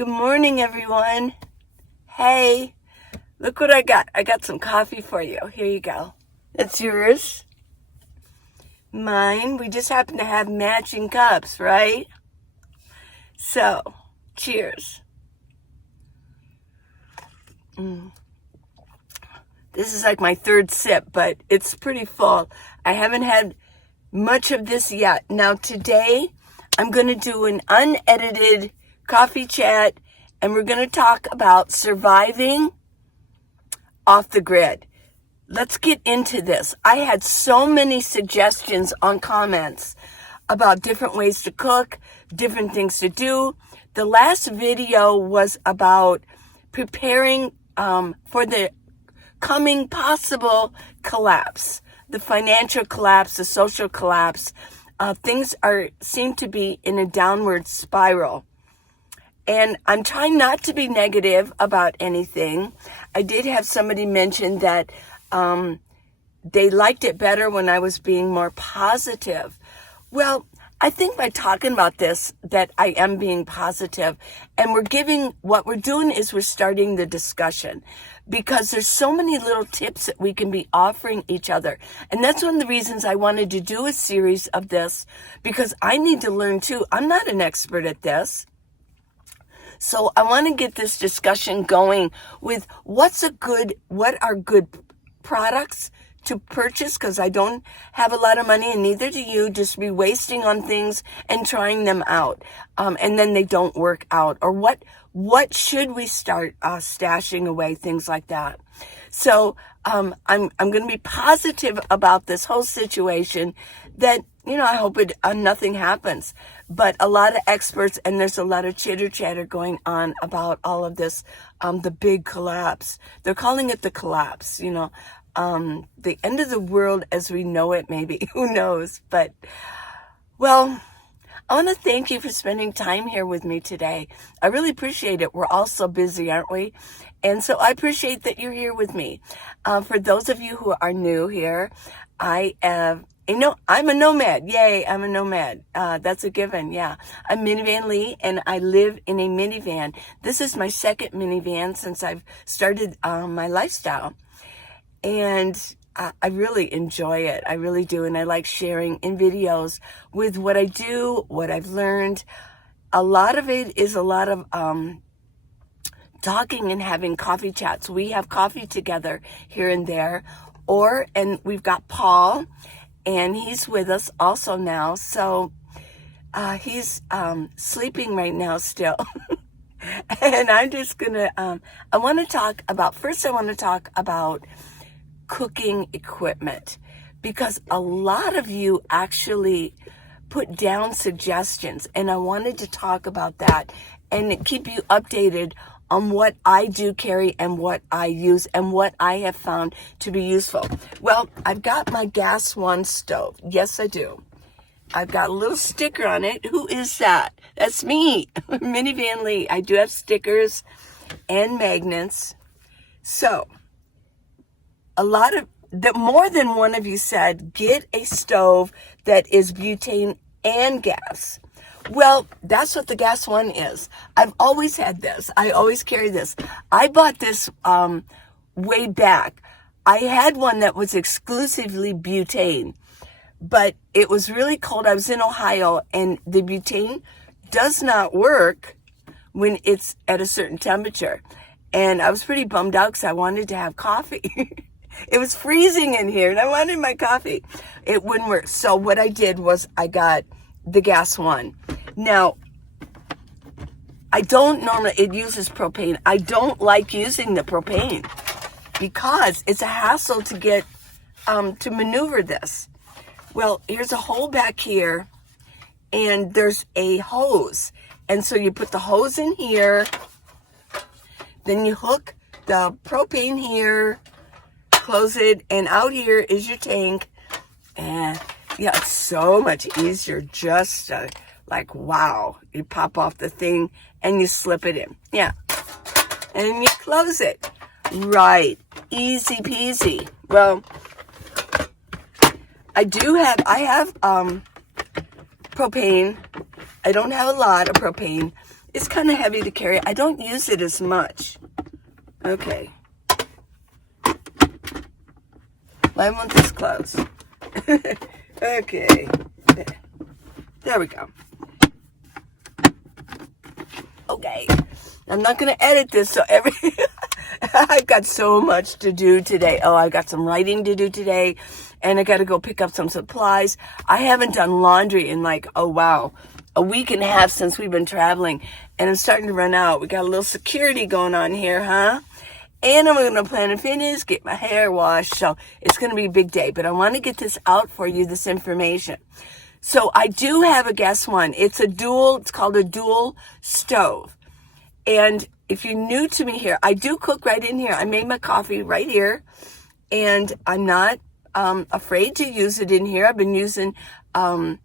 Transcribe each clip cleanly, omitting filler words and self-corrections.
Good morning, everyone. Hey, look what I got. I got some coffee for you. Here you go. It's yours. Mine. We just happen to have matching cups, right? So, cheers. This is like my third sip, but it's pretty full. I haven't had much of this yet. Now, today, I'm going to do an unedited coffee chat, and we're going to talk about surviving off the grid. Let's get into this. I had so many suggestions on comments about different ways to cook, different things to do. The last video was about preparing for the coming possible collapse, the financial collapse, the social collapse. Things seem to be in a downward spiral. And I'm trying not to be negative about anything. I did have somebody mention that they liked it better when I was being more positive. Well, I think by talking about this, that I am being positive. And what we're doing is we're starting the discussion, because there's so many little tips that we can be offering each other. And that's one of the reasons I wanted to do a series of this, because I need to learn too. I'm not an expert at this. So I want to get this discussion going with what are good products to purchase, because I don't have a lot of money and neither do you, just be wasting on things and trying them out. And then they don't work out, or what should we start stashing away, things like that. So I'm going to be positive about this whole situation, that I hope nothing happens. But a lot of experts, and there's a lot of chitter chatter going on about all of this, the big collapse. They're calling it the collapse, the end of the world as we know it, maybe. Who knows? But, well, I want to thank you for spending time here with me today. I really appreciate it. We're all so busy, aren't we? And so I appreciate that you're here with me. For those of you who are new here, I'm a nomad. Yay, I'm a nomad. That's a given, yeah. I'm Minivan Lee, and I live in a minivan. This is my second minivan since I've started my lifestyle. And I really enjoy it. I really do. And I like sharing in videos with what I do, what I've learned. A lot of it is a lot of talking and having coffee chats. We have coffee together here and there. And we've got Paul, and he's with us also now. So he's sleeping right now still. And I'm just going to, I want to talk about cooking equipment, because a lot of you actually put down suggestions, and I wanted to talk about that and keep you updated on what I do carry and what I use and what I have found to be useful. Well, I've got my gas one stove. Yes, I do. I've got a little sticker on it. Who is that? That's me, Minivan Lee. I do have stickers and magnets. So, more than one of you said, get a stove that is butane and gas. Well, that's what the gas one is. I've always had this. I always carry this. I bought this way back. I had one that was exclusively butane, but it was really cold. I was in Ohio, and the butane does not work when it's at a certain temperature. And I was pretty bummed out because I wanted to have coffee. It was freezing in here, and I wanted my coffee. It wouldn't work. So what I did was I got the gas one. Now, it uses propane. I don't like using the propane because it's a hassle to get, to maneuver this. Well, here's a hole back here, and there's a hose. And so you put the hose in here, then you hook the propane here, close it, and out here is your tank. And yeah, it's so much easier, just like, wow. You pop off the thing and you slip it in. Yeah. And you close it. Right. Easy peasy. Well, I have propane. I don't have a lot of propane. It's kind of heavy to carry. I don't use it as much. Okay. Why won't this close? Okay. There we go. Okay. I'm not going to edit this, so I've got so much to do today. Oh, I've got some writing to do today, and I got to go pick up some supplies. I haven't done laundry in like, oh wow, a week and a half since we've been traveling, and I'm starting to run out. We got a little security going on here, huh? And I'm going to Planet Fitness, get my hair washed, so it's going to be a big day. But I want to get this out for you, this information. So I do have a gas one. It's called a dual stove. And if you're new to me here, I do cook right in here. I made my coffee right here, and I'm not afraid to use it in here. I've been using a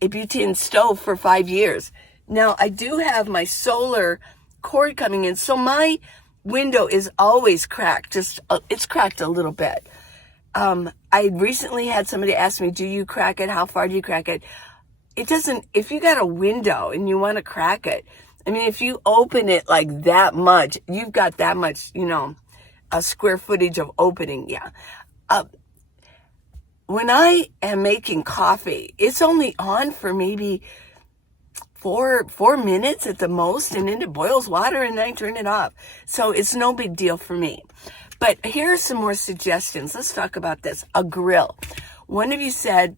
butane stove for 5 years. Now, I do have my solar cord coming in, so my window is always cracked. It's cracked a little bit. I recently had somebody ask me, do you crack it? How far do you crack it? It doesn't, if you got a window and you want to crack it, I mean, if you open it like that much, you've got that much, a square footage of opening. Yeah. When I am making coffee, it's only on for maybe four minutes at the most, and then it boils water and then I turn it off. So it's no big deal for me. But here are some more suggestions. Let's talk about this. A grill. One of you said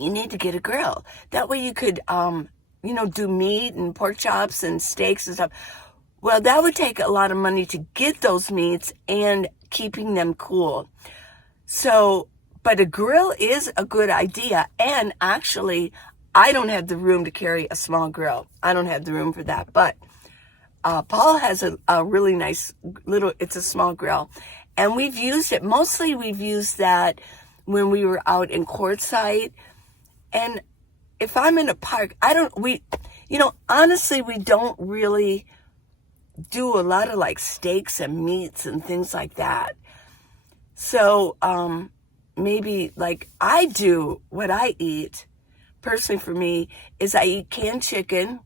you need to get a grill. That way you could, do meat and pork chops and steaks and stuff. Well, that would take a lot of money to get those meats and keeping them cool. So, but a grill is a good idea. And actually, I don't have the room to carry a small grill. I don't have the room for that. But Paul has a really nice it's a small grill. And we've used it. Mostly we've used that when we were out in Quartzsite. And if I'm in a park, honestly, we don't really do a lot of like steaks and meats and things like that. So maybe like I do, what I eat personally for me is I eat canned chicken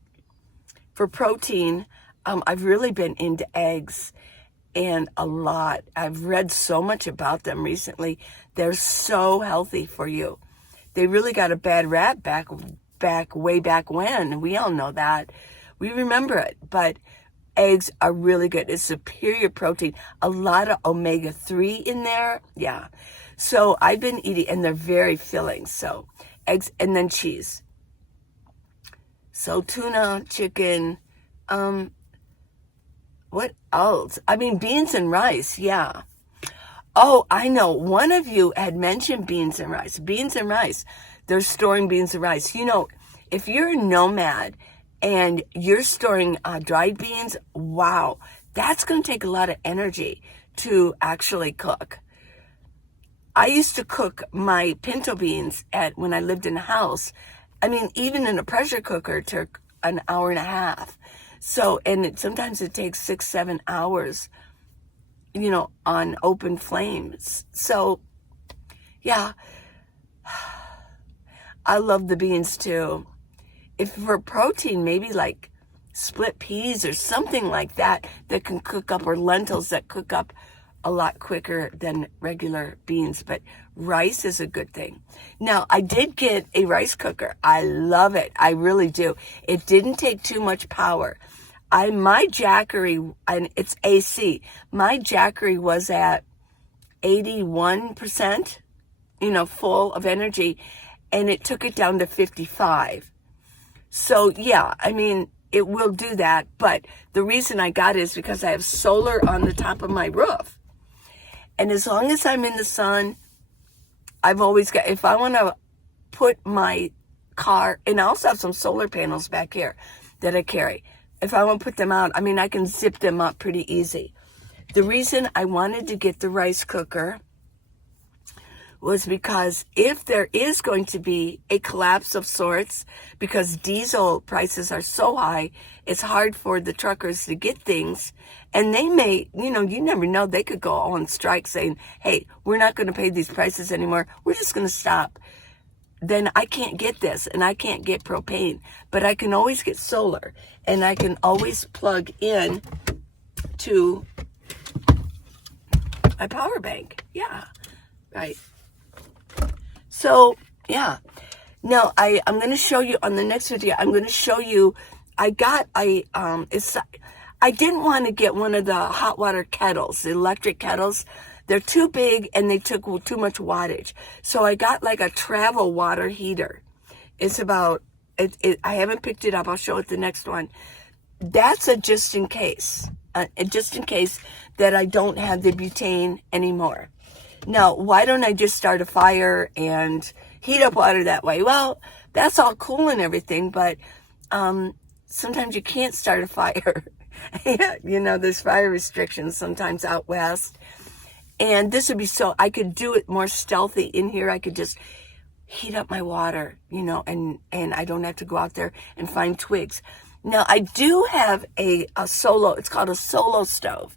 for protein. I've really been into eggs and a lot. I've read so much about them recently. They're so healthy for you. They really got a bad rap way back when. We all know that. We remember it. But eggs are really good. It's superior protein. A lot of omega-3 in there. Yeah. So I've been eating, and they're very filling. So eggs and then cheese. So tuna, chicken, what else? I mean, beans and rice. Yeah. Oh, I know. One of you had mentioned beans and rice. Beans and rice. They're storing beans and rice. If you're a nomad and you're storing dried beans, wow, that's going to take a lot of energy to actually cook. I used to cook my pinto beans when I lived in a house. I mean, even in a pressure cooker, it took an hour and a half. So, and sometimes it takes 6-7 hours, on open flames. So, yeah, I love the beans too. If for protein, maybe like split peas or something like that can cook up, or lentils that cook up a lot quicker than regular beans. But rice is a good thing. Now, I did get a rice cooker. I love it. I really do. It didn't take too much power. My Jackery, and it's AC, my Jackery was at 81%, full of energy, and it took it down to 55. So yeah, I mean, it will do that, but the reason I got it is because I have solar on the top of my roof. And as long as I'm in the sun, I've always got, if I want to put my car, and I also have some solar panels back here that I carry. If I want to put them out, I mean, I can zip them up pretty easy. The reason I wanted to get the rice cooker was because if there is going to be a collapse of sorts, because diesel prices are so high, it's hard for the truckers to get things. And they may, you never know, they could go on strike saying, hey, we're not going to pay these prices anymore. We're just going to stop then I can't get this, and I can't get propane, but I can always get solar, and I can always plug in to my power bank. Yeah, right. So, yeah. Now, I'm going to show you on the next video, I'm going to show you, I didn't want to get one of the hot water kettles, the electric kettles. They're too big and they took too much wattage. So I got like a travel water heater. It's about, I haven't picked it up. I'll show it the next one. That's a just in case that I don't have the butane anymore. Now, why don't I just start a fire and heat up water that way? Well, that's all cool and everything, but sometimes you can't start a fire. You know, there's fire restrictions sometimes out west. And this would be so, I could do it more stealthy in here. I could just heat up my water, you know, and I don't have to go out there and find twigs. Now, I do have a solo, it's called a solo stove.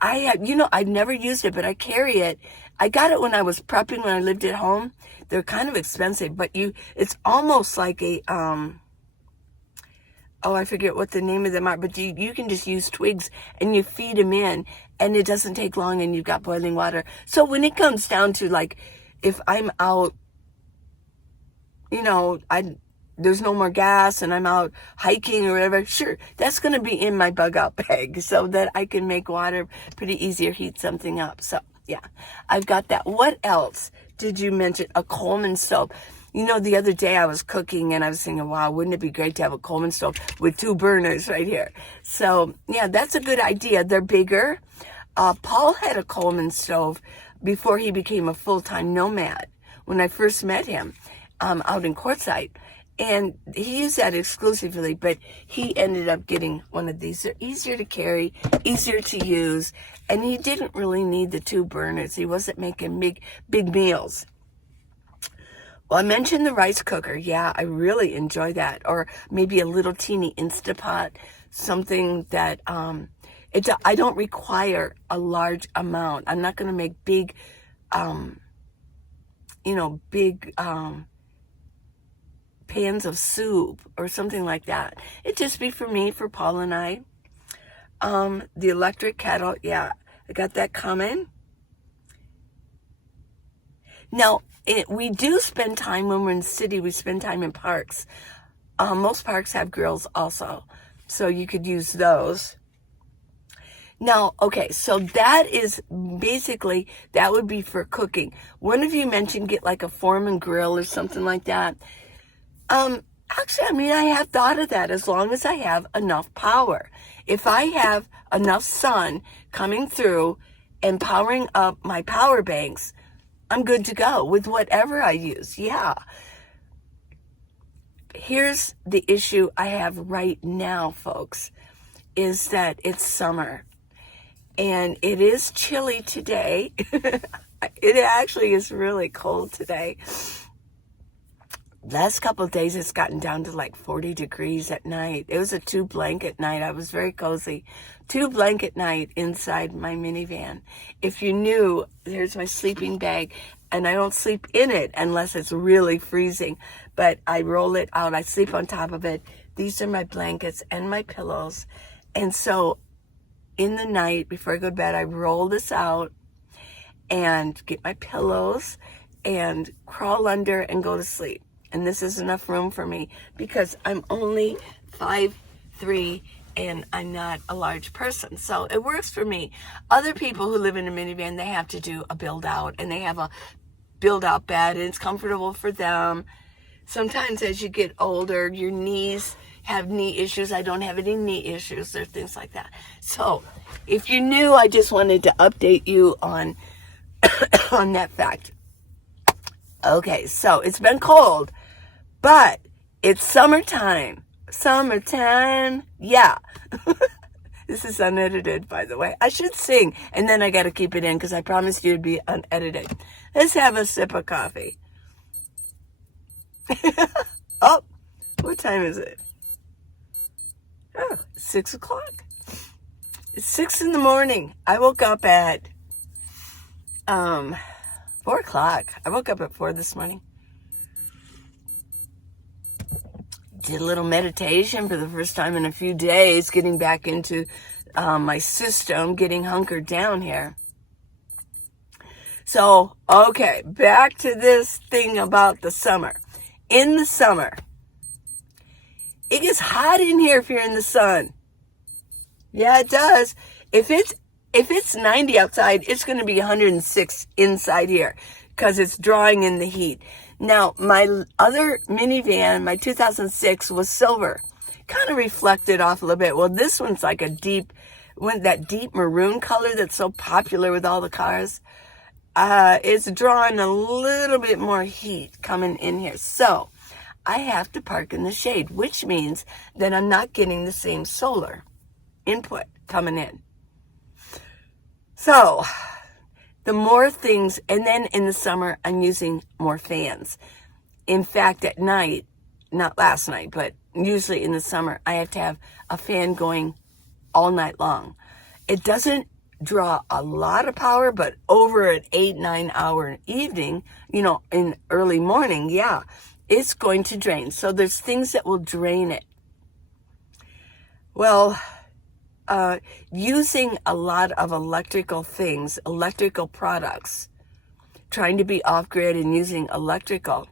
I have, you know, I've never used it, but I carry it. I got it when I was prepping, when I lived at home. They're kind of expensive, but it's almost like a, I forget what the name of them are, but you can just use twigs and you feed them in, and it doesn't take long, and you've got boiling water. So when it comes down to, like, if I'm out, you know, there's no more gas and I'm out hiking or whatever, sure, that's going to be in my bug out bag so that I can make water pretty easy or heat something up. So, yeah, I've got that. What else did you mention? A Coleman stove. You know, the other day I was cooking and I was thinking, wow, wouldn't it be great to have a Coleman stove with 2 burners right here? So, yeah, that's a good idea. They're bigger. Paul had a Coleman stove before he became a full-time nomad when I first met him out in Quartzsite. And he used that exclusively, but he ended up getting one of these. They're easier to carry, easier to use, and he didn't really need the 2 burners. He wasn't making big meals. Well, I mentioned the rice cooker. Yeah, I really enjoy that. Or maybe a little teeny Instapot, something that I don't require a large amount. I'm not going to make big pans of soup or something like that. It'd just be for me, for Paul and I. The electric kettle, yeah, I got that coming. Now, we do spend time when we're in the city. We spend time in parks. Most parks have grills also, so you could use those. Now, okay, so that is basically, that would be for cooking. One of you mentioned get like a Foreman grill or something like that. Actually, I mean, I have thought of that as long as I have enough power. If I have enough sun coming through and powering up my power banks, I'm good to go with whatever I use. Yeah. Here's the issue I have right now, folks, is that it's summer and it is chilly today. It actually is really cold today. Last couple of days, it's gotten down to like 40 degrees at night. It was a 2-blanket night. I was very cozy. 2-blanket night inside my minivan. If you knew, there's my sleeping bag, and I don't sleep in it unless it's really freezing, but I roll it out. I sleep on top of it. These are my blankets and my pillows. And so in the night, before I go to bed, I roll this out and get my pillows and crawl under and go to sleep. And this is enough room for me because I'm only 5'3" and I'm not a large person. So it works for me. Other people who live in a minivan, they have to do a build out, and they have a build out bed, and it's comfortable for them. Sometimes as you get older, your knees have knee issues. I don't have any knee issues or things like that. So if you're new, I just wanted to update you on on that fact. Okay, so it's been cold, but it's summertime. Summertime, yeah. This is unedited, by the way. I should sing, and then I got to keep it in because I promised you it'd be unedited. Let's have a sip of coffee. Oh, what time is it? Oh, 6 o'clock. It's 6 in the morning. I woke up at 4 o'clock. I woke up at 4 this morning. Did a little meditation for the first time in a few days, getting back into my system, getting hunkered down here. So, okay, back to this thing about the summer. In the summer, it gets hot in here if you're in the sun. Yeah, it does. If it's 90 outside, it's going to be 106 inside here because it's drawing in the heat. Now, my other minivan, my 2006, was silver. Kind of reflected off a little bit. Well, this one's like that deep maroon color that's so popular with all the cars. It's drawing a little bit more heat coming in here. So I have to park in the shade, which means that I'm not getting the same solar input coming in. So the more things, and then in the summer, I'm using more fans. In fact, at night, not last night, but usually in the summer, I have to have a fan going all night long. It doesn't draw a lot of power, but over an 8-9 hour evening, in early morning, yeah, it's going to drain. So there's things that will drain it. Well, using a lot of electrical things, electrical products, trying to be off-grid and using electrical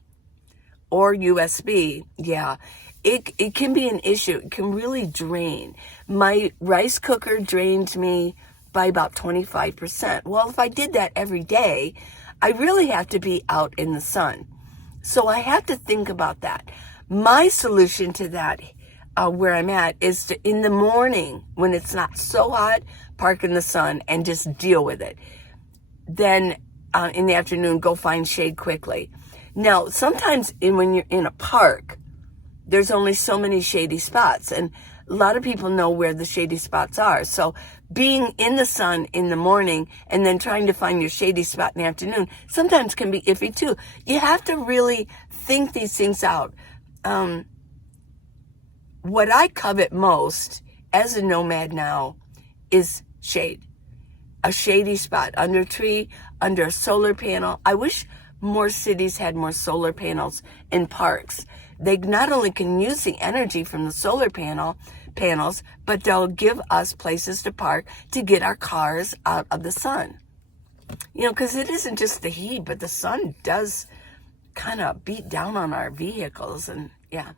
or USB, yeah, it can be an issue. It can really drain. My rice cooker drained me by about 25%. Well, if I did that every day, I really have to be out in the sun. So I have to think about that. My solution to that, where I'm at, is to, in the morning, when it's not so hot, park in the sun and just deal with it. Then in the afternoon, go find shade quickly. Now, sometimes when you're in a park, there's only so many shady spots, and a lot of people know where the shady spots are. So being in the sun in the morning and then trying to find your shady spot in the afternoon sometimes can be iffy too. You have to really think these things out. What I covet most as a nomad now is shade. A shady spot under a tree, under a solar panel. I wish more cities had more solar panels in parks. They not only can use the energy from the solar panels, but they'll give us places to park to get our cars out of the sun. Because it isn't just the heat, but the sun does kind of beat down on our vehicles. And yeah,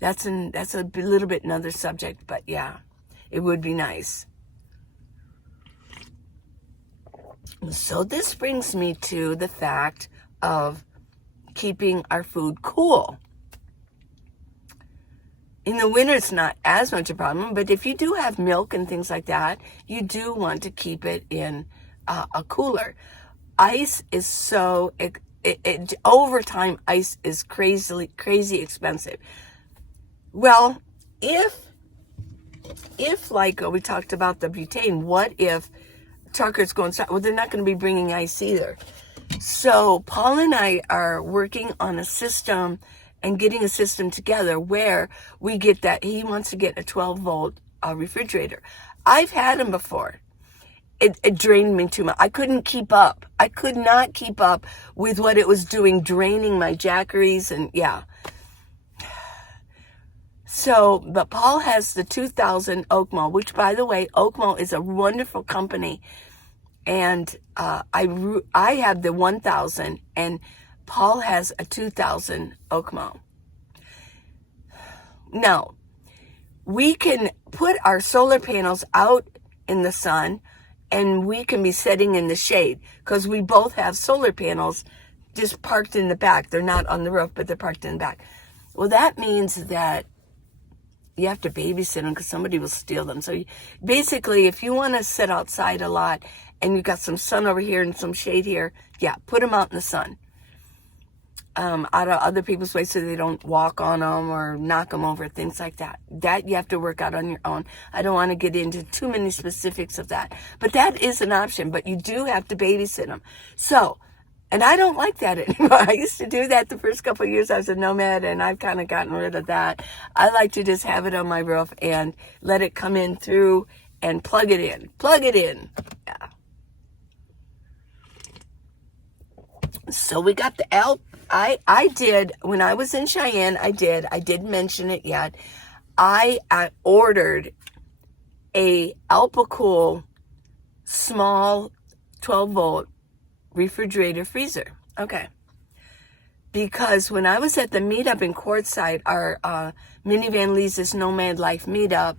that's a little bit another subject, but yeah, it would be nice. So this brings me to the fact of keeping our food cool. In the winter, it's not as much a problem, but if you do have milk and things like that, you do want to keep it in a cooler. Ice is so, over time, ice is crazy expensive. Well, if like we talked about the butane, what if truckers go inside? Well, they're not going to be bringing ice either. So Paul and I are working on a system and getting a system together where we get that. He wants to get a 12-volt refrigerator. I've had them before. It drained me too much. I couldn't keep up. I could not keep up with what it was doing, draining my jackeries and yeah. So, but Paul has the 2000 Oakmo, which by the way, Oakmo is a wonderful company. And I have the 1000 and Paul has a 2000 Oakmo. Now, we can put our solar panels out in the sun and we can be sitting in the shade because we both have solar panels just parked in the back. They're not on the roof, but they're parked in the back. Well, that means that you have to babysit them because somebody will steal them. So basically, if you want to sit outside a lot and you've got some sun over here and some shade here, yeah, put them out in the sun. Out of other people's way so they don't walk on them or knock them over, things like that. That you have to work out on your own. I don't want to get into too many specifics of that. But that is an option, but you do have to babysit them. So, and I don't like that anymore. I used to do that the first couple of years I was a nomad, and I've kind of gotten rid of that. I like to just have it on my roof and let it come in through and plug it in. Plug it in. Yeah. So we got the I did, when I was in Cheyenne, I didn't mention it yet. I ordered a Alpacool small 12-volt refrigerator freezer. Okay. Because when I was at the meetup in Quartzsite, our Minivan Lee's this Nomad Life meetup,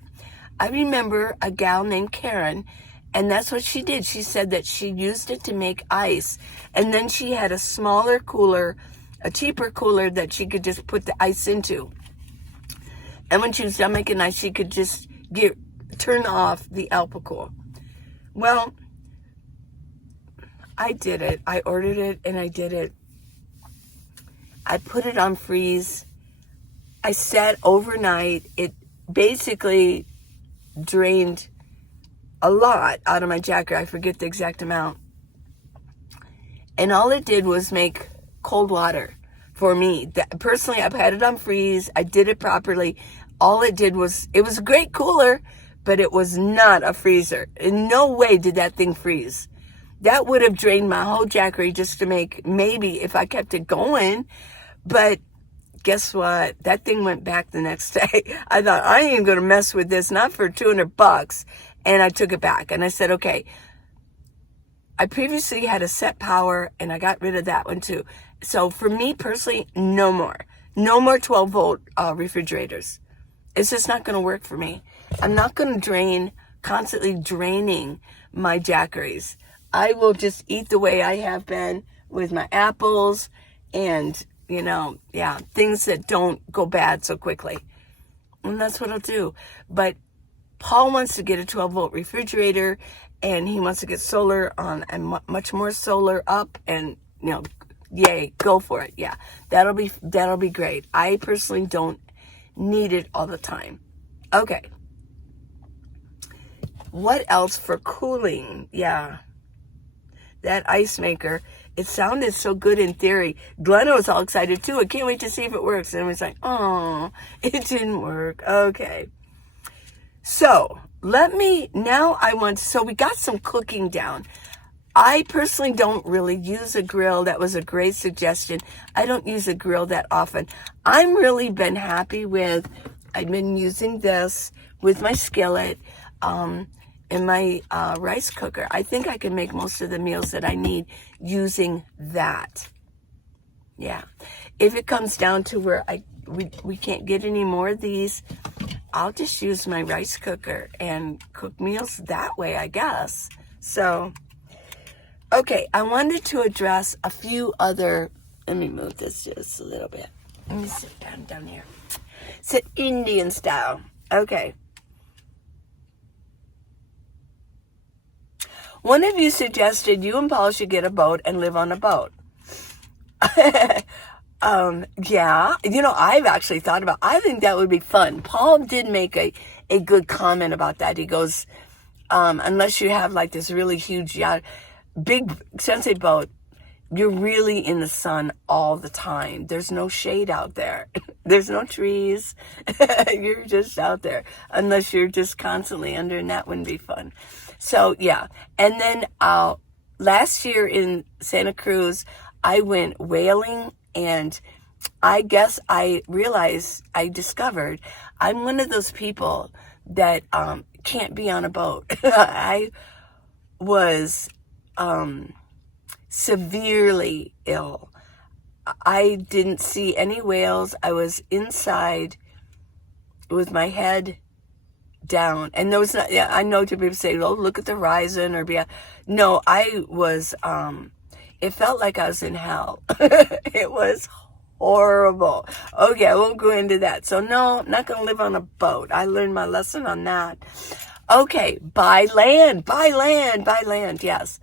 I remember a gal named Karen, and that's what she did. She said that she used it to make ice, and then she had a smaller cooler, a cheaper cooler that she could just put the ice into. And when she was done making ice, she could just turn off the Alpacool. Well, I did it. I ordered it, and I did it. I put it on freeze. I sat overnight. It basically drained a lot out of my jacket. I forget the exact amount. And all it did was make cold water for me. Personally, I've had it on freeze. I did it properly. All it did was, it was a great cooler, but it was not a freezer. In no way did that thing freeze. That would have drained my whole jackery just to make, maybe if I kept it going. But guess what? That thing went back the next day. I thought, I ain't going to mess with this, not for $200. And I took it back. And I said, okay, I previously had a set power, and I got rid of that one too. So for me personally, no more. No more 12-volt refrigerators. It's just not going to work for me. I'm not going to constantly draining my jackeries. I will just eat the way I have been with my apples and, things that don't go bad so quickly. And that's what I'll do. But Paul wants to get a 12-volt refrigerator, and he wants to get solar on, and much more solar up, and, yay, go for it. Yeah, that'll be great. I personally don't need it all the time. Okay. What else for cooling? Yeah. That ice maker, it sounded so good in theory. Glenna was all excited too. I can't wait to see if it works. And I was like, oh, it didn't work. Okay. So we got some cooking down. I personally don't really use a grill. That was a great suggestion. I don't use a grill that often. I'm really been happy with, I've been using this with my skillet, and my rice cooker. I think I can make most of the meals that I need using that. Yeah. If it comes down to where we can't get any more of these, I'll just use my rice cooker and cook meals that way, I guess. So, okay, I wanted to address a few other, let me move this just a little bit. Let me sit down here. Sit Indian style. Okay. One of you suggested you and Paul should get a boat and live on a boat. Yeah, I've actually thought about, I think that would be fun. Paul did make a good comment about that. He goes, unless you have like this really huge yacht, big sensei boat, you're really in the sun all the time. There's no shade out there. There's no trees. You're just out there unless you're just constantly under, and that wouldn't be fun. So, yeah. And then last year in Santa Cruz, I went whaling, and I guess I discovered I'm one of those people that can't be on a boat. I was severely ill. I didn't see any whales. I was inside with my head down, and there was not, yeah, I know people say, oh, look at the horizon or beyond. No, I was, it felt like I was in hell. It was horrible. Okay, I won't go into that. So no, I'm not going to live on a boat. I learned my lesson on that. Okay, buy land, yes.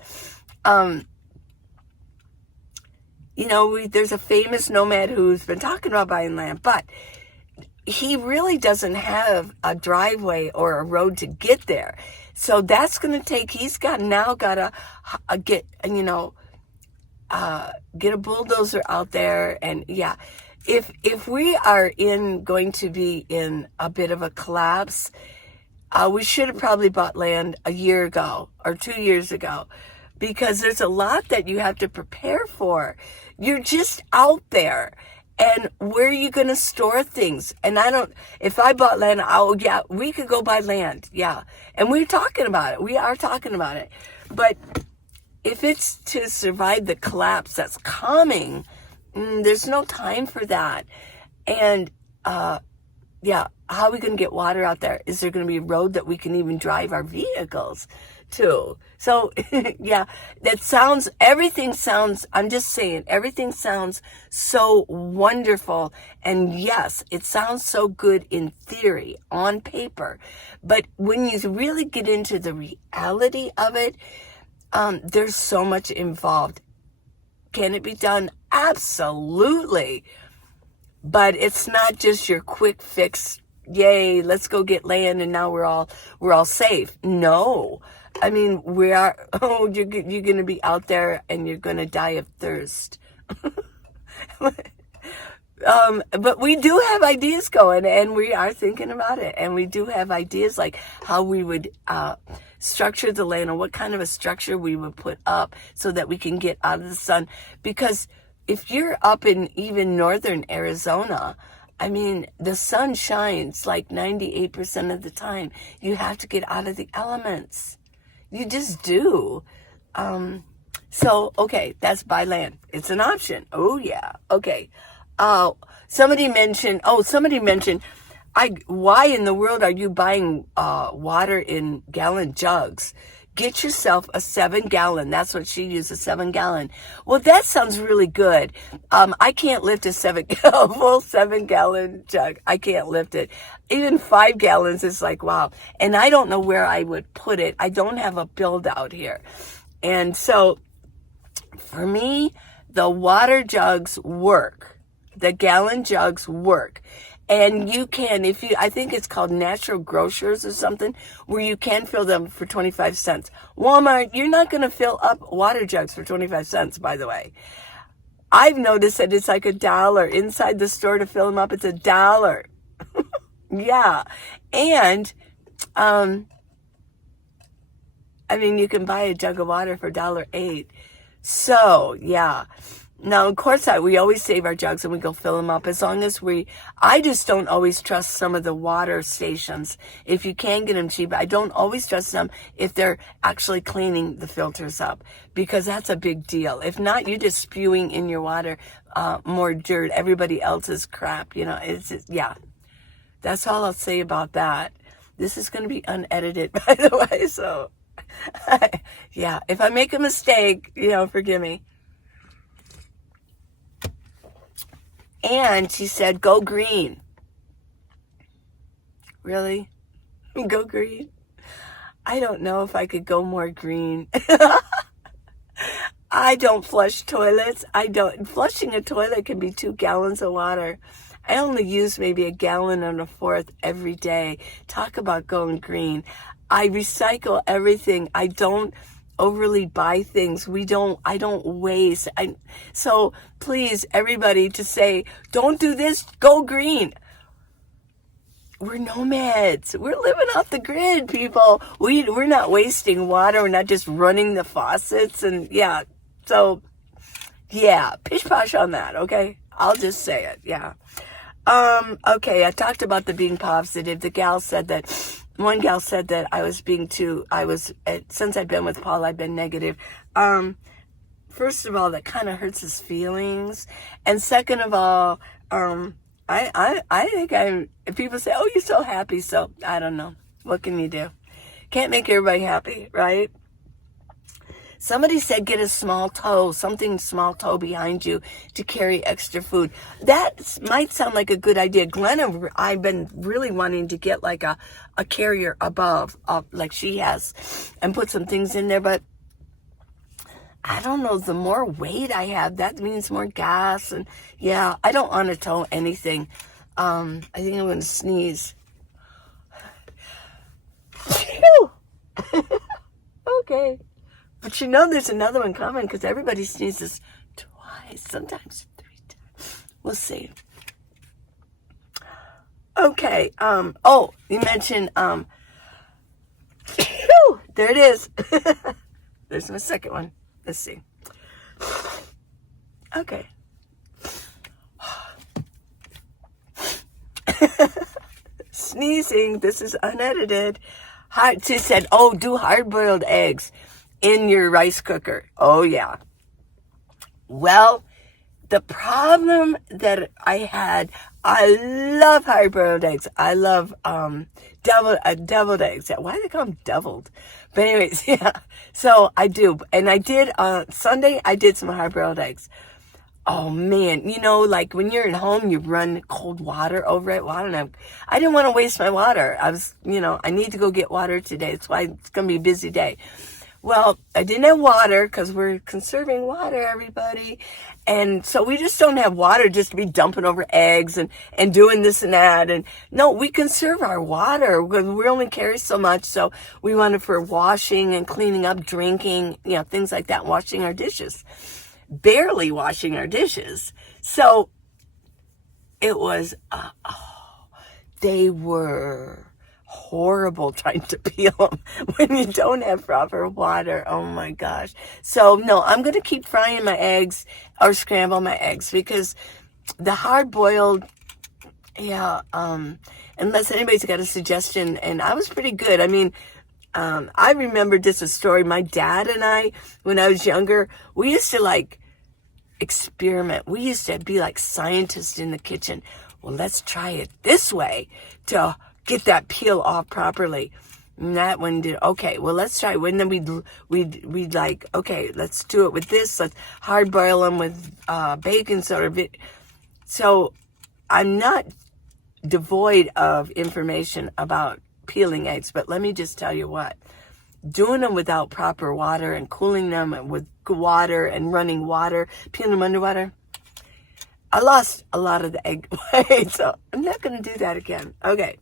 There's a famous nomad who's been talking about buying land, but he really doesn't have a driveway or a road to get there. So that's going to take, he's got to get a bulldozer out there. And yeah, if we are going to be in a bit of a collapse, we should have probably bought land a year ago or 2 years ago. because there's a lot that you have to prepare for. You're just out there. And where are you going to store things? And if I bought land, yeah, we could go buy land. Yeah. And we're talking about it. We are talking about it. But if it's to survive the collapse that's coming, there's no time for that. And, yeah, how are we going to get water out there? Is there going to be a road that we can even drive our vehicles to? So, yeah, everything sounds so wonderful. And yes, it sounds so good in theory, on paper. But when you really get into the reality of it, there's so much involved. Can it be done? Absolutely. But it's not just your quick fix, yay, let's go get land and now we're all safe. No. I mean, you're going to be out there and you're going to die of thirst. But we do have ideas going, and we are thinking about it. And we do have ideas like how we would structure the land, or what kind of a structure we would put up so that we can get out of the sun. Because if you're up in even northern Arizona, I mean, the sun shines like 98% of the time. You have to get out of the elements. You just do. So, okay, that's buy land. It's an option. Oh, yeah. Okay. Somebody mentioned, why in the world are you buying water in gallon jugs? Get yourself a 7-gallon. That's what she used, a 7-gallon. Well, that sounds really good. I can't lift a full 7-gallon jug. I can't lift it. Even 5 gallons is like, wow. And I don't know where I would put it. I don't have a build out here. And so for me, the water jugs work. The gallon jugs work. And you can, I think it's called Natural Grocers or something, where you can fill them for 25 cents. Walmart, you're not going to fill up water jugs for 25 cents, by the way. I've noticed that it's like $1 inside the store to fill them up. It's $1. Yeah. And, I mean, you can buy a jug of water for $1.08. So, yeah. Now, of course, we always save our jugs and we go fill them up as long as I just don't always trust some of the water stations. If you can get them cheap, I don't always trust them if they're actually cleaning the filters up, because that's a big deal. If not, you're just spewing in your water more dirt, everybody else's crap, it's just, yeah. That's all I'll say about that. This is going to be unedited, by the way, so, yeah. If I make a mistake, forgive me. And she said, go green. Really? Go green? I don't know if I could go more green. I don't flush toilets. Flushing a toilet can be 2 gallons of water. I only use maybe 1.25 gallons every day. Talk about going green. I recycle everything. I don't overly buy things. I don't waste. So please, everybody, to say, don't do this, go green. We're nomads. We're living off the grid, people. We're not wasting water. We're not just running the faucets. And yeah, so yeah, pish posh on that. Okay. I'll just say it. Yeah. Okay. I talked about the being positive. One gal said that since I've been with Paul, I've been negative. First of all, that kind of hurts his feelings. And second of all, I think people say, oh, you're so happy. So I don't know. What can you do? Can't make everybody happy, right? Somebody said get a small toe behind you to carry extra food. That might sound like a good idea. Glenna, I've been really wanting to get like a carrier above, like she has, and put some things in there. But I don't know, the more weight I have, that means more gas. And yeah, I don't want to tow anything. I think I'm going to sneeze. Okay. But there's another one coming because everybody sneezes twice, sometimes 3 times. We'll see. Okay. You mentioned, there it is. There's my second one. Let's see. Okay. Sneezing. This is unedited. She said, oh, do hard-boiled eggs in your rice cooker. Oh, yeah. Well, the problem that I had, I love hard-boiled eggs. I love deviled eggs. Why do they call them deviled? But anyways, yeah. So I do. And I did, Sunday, I did some hard-boiled eggs. Oh, man. You know, like when you're at home, you run cold water over it. Well, I didn't want to waste my water. I need to go get water today. That's why it's going to be a busy day. Well, I didn't have water because we're conserving water, everybody. And so we just don't have water just to be dumping over eggs and doing this and that. And no, we conserve our water because we only carry so much. So we want it for washing and cleaning up, drinking, things like that, washing our dishes. Barely washing our dishes. So it was, they were horrible trying to peel them when you don't have proper water. Oh my gosh. So no, I'm going to keep frying my eggs or scramble my eggs because the hard boiled, unless anybody's got a suggestion, and I was pretty good. I mean, I remember just a story. My dad and I, when I was younger, we used to experiment. We used to be like scientists in the kitchen. Well, let's try it this way to get that peel off properly. And that one did, okay, well, let's try it. And then we'd like, okay, let's do it with this. Let's hard boil them with bacon soda. So I'm not devoid of information about peeling eggs, but let me just tell you what. Doing them without proper water and cooling them with water and running water, peeling them underwater, I lost a lot of the egg white, so I'm not going to do that again. Okay.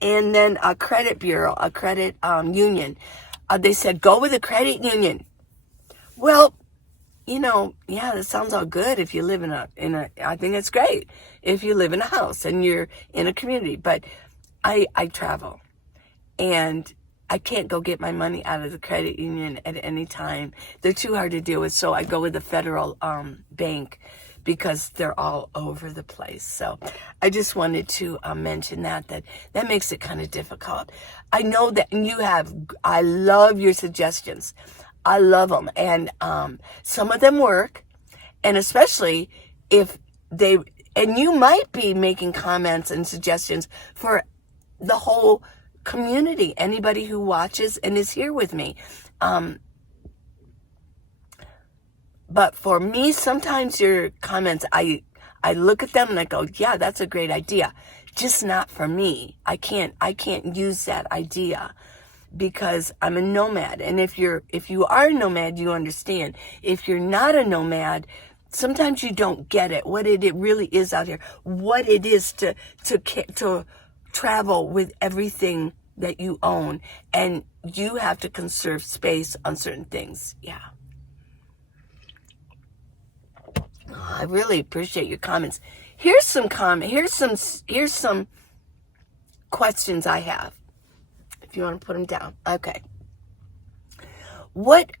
And then a credit bureau, a credit union. They said, go with a credit union. Well, that sounds all good if you live in a, I think it's great if you live in a house and you're in a community. But I travel and I can't go get my money out of the credit union at any time. They're too hard to deal with. So I go with the federal bank because they're all over the place. So I just wanted to mention that makes it kind of difficult. I know that I love your suggestions. I love them. And some of them work. And especially if and you might be making comments and suggestions for the whole community, anybody who watches and is here with me. But for me, sometimes your comments, I look at them and I go, yeah, that's a great idea. Just not for me. I can't use that idea because I'm a nomad. And if you are a nomad, you understand. If you're not a nomad, sometimes you don't get it, what it really is out here, what it is to travel with everything that you own, and you have to conserve space on certain things. Yeah. I really appreciate your comments. Here's some questions I have. If you want to put them down. Okay.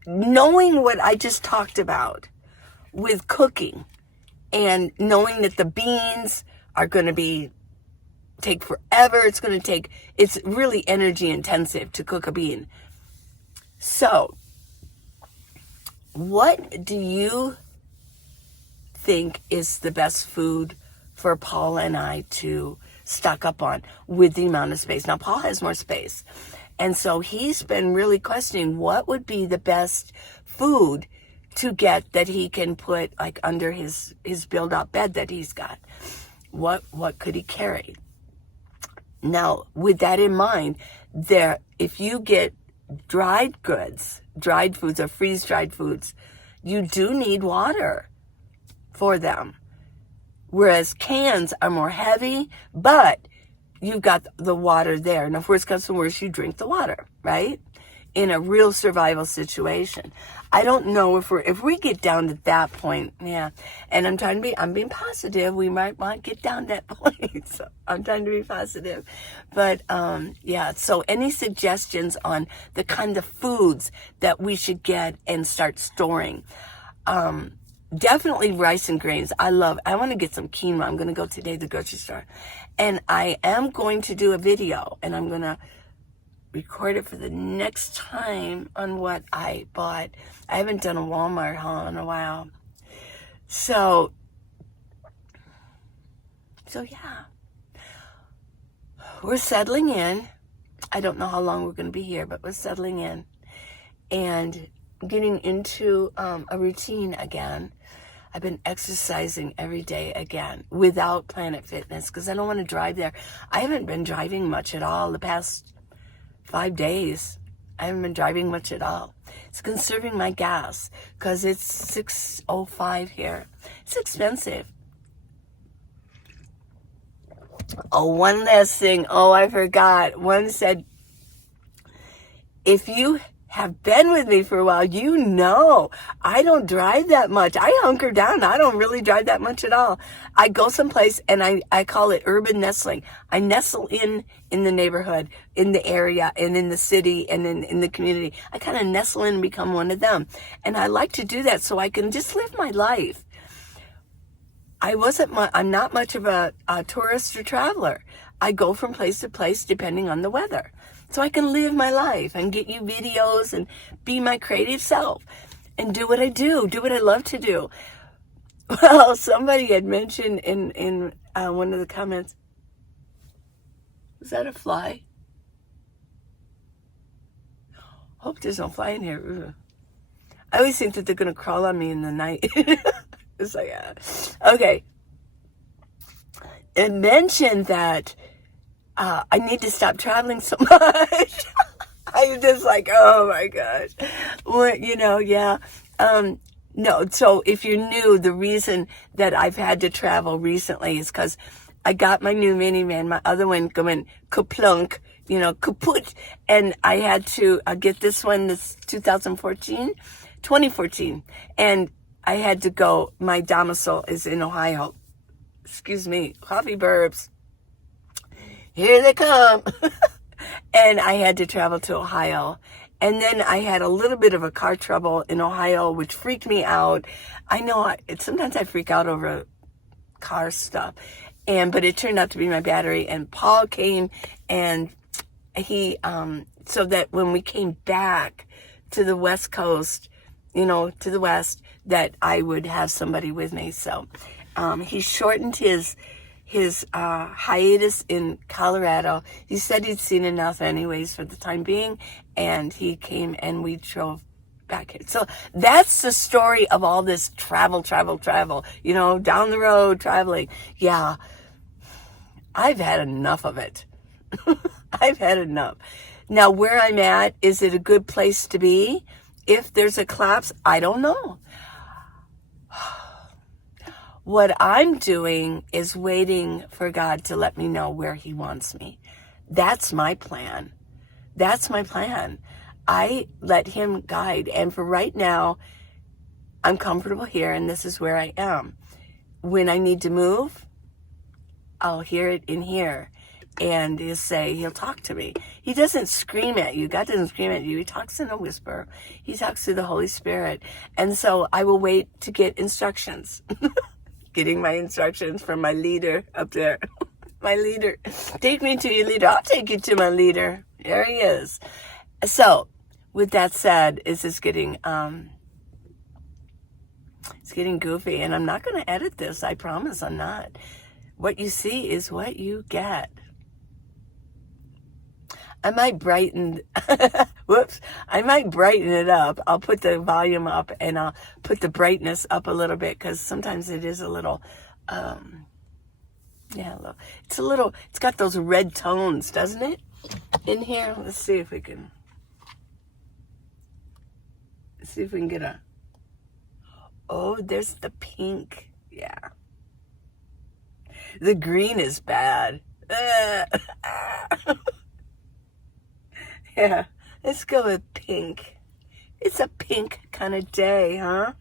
Knowing what I just talked about with cooking and knowing that the beans are going to take forever. It's really energy intensive to cook a bean. So, what do you think is the best food for Paul and I to stock up on with the amount of space? Now, Paul has more space. And so he's been really questioning what would be the best food to get that he can put under his build-up bed that he's got. What could he carry? Now, with that in mind, if you get dried foods or freeze-dried foods, you do need water for them. Whereas cans are more heavy, but you've got the water there. And if worse comes to worse, you drink the water, right? in a real survival situation. I don't know if we get down to that point, yeah. And I'm being positive. We might want to get down to that point. So I'm trying to be positive. But, yeah, so any suggestions on the kind of foods that we should get and start storing? Definitely rice and grains. I want to get some quinoa. I'm going to go today to the grocery store. And I am going to do a video, and I'm going to record it for the next time on what I bought. I haven't done a Walmart haul in a while. So yeah. We're settling in. I don't know how long we're going to be here, but we're settling in and getting into a routine again. I've been exercising every day again without Planet Fitness because I don't want to drive there. I haven't been driving much at all the past 5 days. I haven't been driving much at all. It's conserving my gas because it's $6.05 here. It's expensive. Oh, one last thing. Oh, I forgot. One said, if you have been with me for a while, you know I don't drive that much. I hunker down. I don't really drive that much at all. I go someplace and I call it urban nestling. I nestle in the neighborhood, in the area, and in the city, and in the community. I kind of nestle in and become one of them. And I like to do that so I can just live my life. I'm not much of a tourist or traveler. I go from place to place depending on the weather. So I can live my life and get you videos and be my creative self and do what I do what I love to do. Well, somebody had mentioned in one of the comments, was that a fly? Hope there's no fly in here. Ugh. I always think that they're going to crawl on me in the night. It's like, okay. It mentioned that I need to stop traveling so much. I was just like, oh my gosh. What, yeah. No, so if you're new, the reason that I've had to travel recently is because I got my new minivan, my other one going kaplunk, kaput, and I had to get this one, this 2014, and I had to go, my domicile is in Ohio. Excuse me, coffee burps. Here they come. And I had to travel to Ohio. And then I had a little bit of a car trouble in Ohio, which freaked me out. I know sometimes I freak out over car stuff. But it turned out to be my battery. And Paul came and he, so that when we came back to the West Coast, to the West, that I would have somebody with me. So he shortened his hiatus in Colorado. He said he'd seen enough anyways for the time being, and he came and we drove back here. So that's the story of all this travel, down the road, traveling. Yeah, I've had enough of it. I've had enough. Now, where I'm at, is it a good place to be? If there's a collapse, I don't know. What I'm doing is waiting for God to let me know where he wants me. That's my plan. I let him guide. And for right now, I'm comfortable here and this is where I am. When I need to move, I'll hear it in here. And he'll talk to me. He doesn't scream at you. God doesn't scream at you. He talks in a whisper. He talks through the Holy Spirit. And so I will wait to get instructions. Getting my instructions from my leader up there. My leader. Take me to your leader. I'll take you to my leader. There he is. So, with that said, it's getting goofy. And I'm not going to edit this. I promise I'm not. What you see is what you get. I might brighten, I might brighten it up. I'll put the volume up and I'll put the brightness up a little bit because sometimes it is a little, it's got those red tones, doesn't it? In here, let's see if we can get there's the pink. Yeah. The green is bad. Yeah, Let's go with pink. It's a pink kind of day, huh?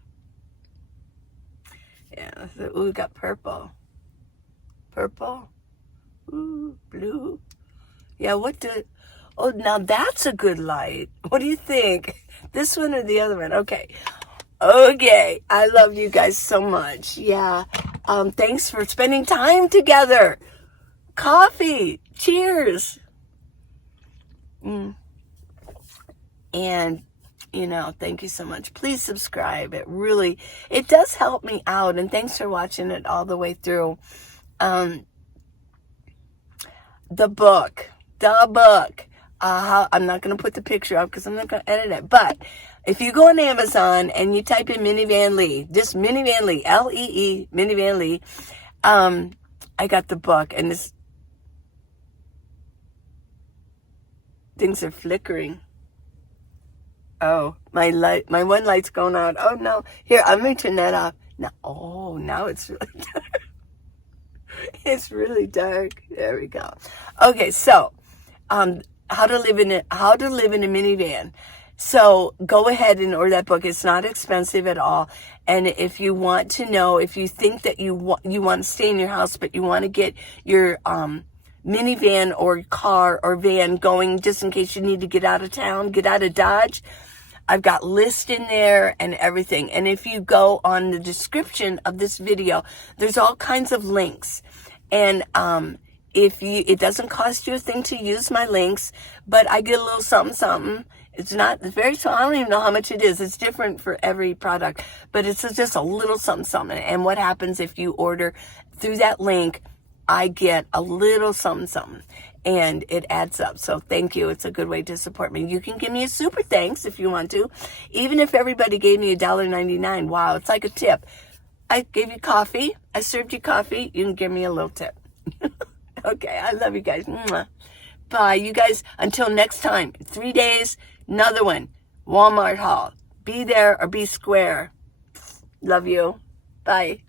Yeah. So, ooh, we got purple. Purple. Ooh, blue. Yeah, oh, now that's a good light. What do you think? This one or the other one? Okay. Okay. I love you guys so much. Yeah. Thanks for spending time together. Coffee. Cheers. And, thank you so much. Please subscribe. It does help me out. And thanks for watching it all the way through. The book. I'm not going to put the picture up because I'm not going to edit it. But if you go on Amazon and you type in Minivan Lee, just Minivan Lee, Lee, Minivan Lee, I got the book, and things are flickering. Oh, my one light's going out. Oh no. Here, I'm going to turn that off. Now it's really dark. It's really dark. There we go. Okay, so how to live in a minivan. So go ahead and order that book. It's not expensive at all. And if you want to know, if you think that you want to stay in your house, but you want to get your minivan or car or van going just in case you need to get out of town, get out of Dodge, I've got lists in there and everything. And if you go on the description of this video, there's all kinds of links. And it doesn't cost you a thing to use my links, but I get a little something. It's very small. I don't even know how much it is. It's different for every product, but it's just a little something. And what happens if you order through that link, I get a little something. And it adds up. So thank you. It's a good way to support me. You can give me a super thanks if you want to. Even if everybody gave me $1.99. Wow, it's like a tip. I gave you coffee. I served you coffee. You can give me a little tip. Okay, I love you guys. Mwah. Bye. You guys, until next time. 3 days, another one. Walmart haul. Be there or be square. Love you. Bye.